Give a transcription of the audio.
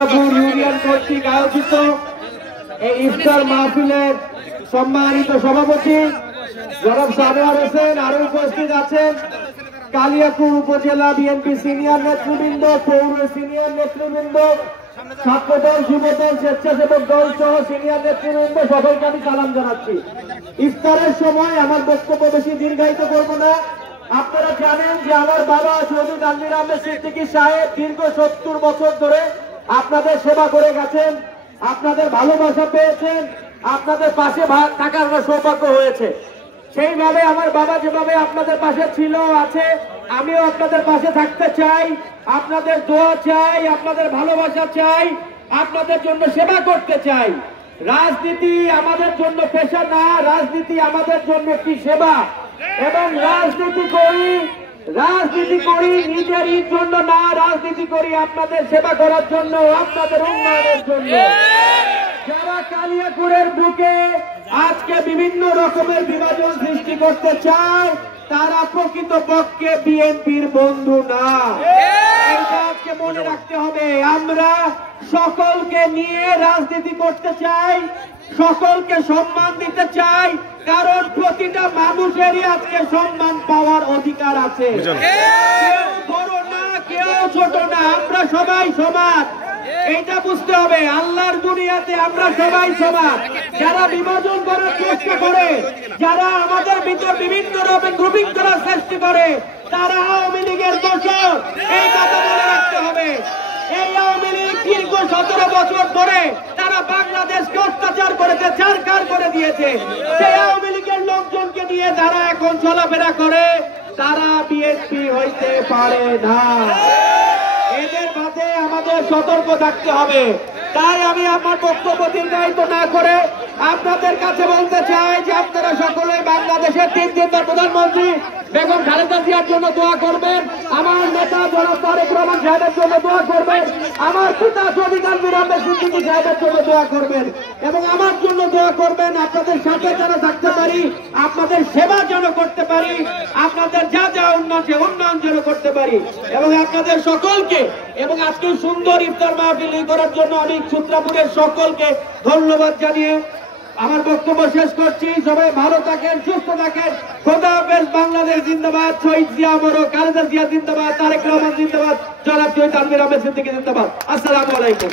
Union কর্তৃক আয়োজিত এই ইফতার মাহফিলের সম্মানিত সভাপতি জনাব সানোয়ার হোসেন আরো উপস্থিত আছেন কালিয়াকৈর উপজেলা বিএনপি সিনিয়র নেতৃবৃন্দ, পৌর সিনিয়র নেতৃবৃন্দ, ছাত্রদল, যুবদল, স্বেচ্ছাসেবক দল সহ সিনিয়র নেতৃবৃন্দ, সকলকে আমি সালাম জানাচ্ছি। ইফতারের সময় আমার বক্তব্য বেশি দীর্ঘায়িত করব না। আপনারা জানেন যে আমার বাবা শহীদ আলমির আহমেদ সিদ্দিকী সাহেব দীর্ঘ 70 বছর ধরে আপনাদের সেবা করে গেছেন, আপনাদের ভালোবাসা পেয়েছেন, আপনাদের পাশে থাকার সৌভাগ্য হয়েছে। সেইভাবে আমার বাবা যেভাবে আপনাদের পাশে ছিল আছে, আমিও আপনাদের পাশে থাকতে চাই, আপনাদের দোয়া চাই, আপনাদের ভালোবাসা চাই, আপনাদের জন্য সেবা করতে চাই। রাজনীতি আমাদের জন্য পেশা না, রাজনীতি আমাদের জন্য একটি সেবা, এবং রাজনীতি করি নিজেরই জন্য না, রাজনীতি করি আপনাদের সেবা করার জন্য, আপনাদের উন্নয়নের জন্য। যারা কালিয়াকৈরের বুকে আজকে বিভিন্ন রকমের বিভাজন সৃষ্টি করতে চায়, তারা প্রকৃতপক্ষে বিএনপির বন্ধু না। এটা আজকে মনে রাখতে হবে। আমরা সকলকে নিয়ে রাজনীতি করতে চাই, সকলকে সম্মান দিতে চাই, কারণ প্রতিটা মানুষেরই আজকে সম্মান পাওয়ার অধিকার আছে। কেউ বড় না, কেউ ছোট না, আমরা সবাই সমান। এইটা বুঝতে হবে। আল্লাহর দুনিয়াতে আমরা সবাই সমান। যারা বিভাজন করার চেষ্টা করে, যারা আমাদের ভিতর বিভিন্ন রকম গ্রুপিং করার চেষ্টা করে, তারা আওয়ামী লীগের দোষর। এই কথা মনে রাখতে হবে। এই আওয়ামী লীগ দীর্ঘ 17 বছর ধরে তারা বাংলাদেশকে অত্যাচার করেছে, ছারখার করে দিয়েছে। সেই আওয়ামী লীগের লোকজনকে নিয়ে যারা এখন চলাফেরা করে, তারা বিএনপি হইতে পারে না। এদের বাদে আমাদের সতর্ক থাকতে হবে। তাই আমি আমার বক্তব্য দীর্ঘায়িত না করে আপনাদের কাছে বলতে চাই যে আপনারা সকলে বাংলাদেশের 3 দিনকার প্রধানমন্ত্রী বেগম খালেদা জিয়ার জন্য দোয়া করবেন, আমার নেতা জনাব তারেক রহমান সাহেবের জন্য দোয়া করবেন, আমার পিতা শহীদ আলমির আহমেদ সিদ্দিকী সাহেবের জন্য দোয়া করবেন, এবং আমার জন্য দোয়া করবেন। আপনাদের সাথে যেন থাকতে পারি, আপনাদের সেবা যেন করতে পারি, আপনাদের যা যা উন্নয়ন যেন করতে পারি, এবং আপনাদের সকলকে এবং আজকে সুন্দর ইফতার মাহফিল করার জন্য আমি সূত্রাপুরের সকলকে ধন্যবাদ জানিয়ে আমার বক্তব্য শেষ করছি। সবাই ভালো থাকেন, সুস্থ থাকেন। খোদা হাফেজ। বাংলাদেশ জিন্দাবাদ। শহীদ জিয়া অমর, খালেদা জিয়া জিন্দাবাদ, তারেক রহমান জিন্দাবাদ, জনাব শহীদ আলমির আহমেদ সিদ্দিকী জিন্দাবাদ। আসসালামু আলাইকুম।